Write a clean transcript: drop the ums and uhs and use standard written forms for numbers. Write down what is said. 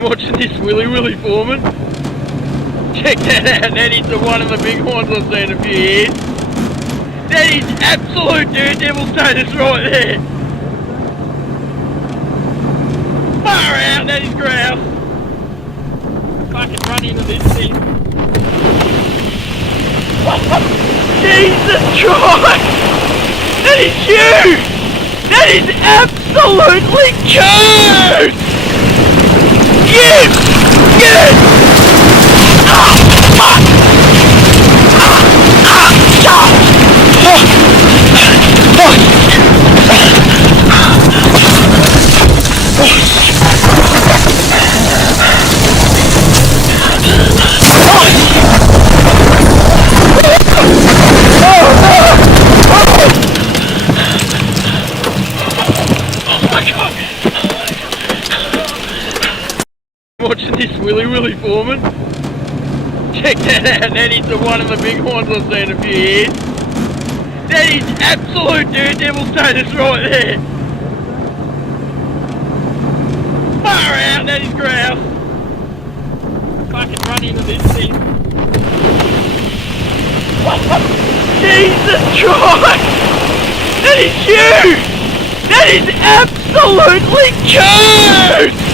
Watching this Willy Foreman. Check that out, that is one of the big horns I've seen in a few years. That is absolute daredevil status right there. Far out, that is grouse. Fucking run into this thing. Jesus Christ! That is huge! That is absolutely huge! Yes! Yes! Ah! Fuck! Ah! Ah! Stop! Watching this Willy Foreman. Check that out, that is one of the big horns I've seen in a few years. That is absolute daredevil status right there. Far out, that is grouse. Fucking run into this thing. Jesus Christ! That is huge! That is absolutely huge!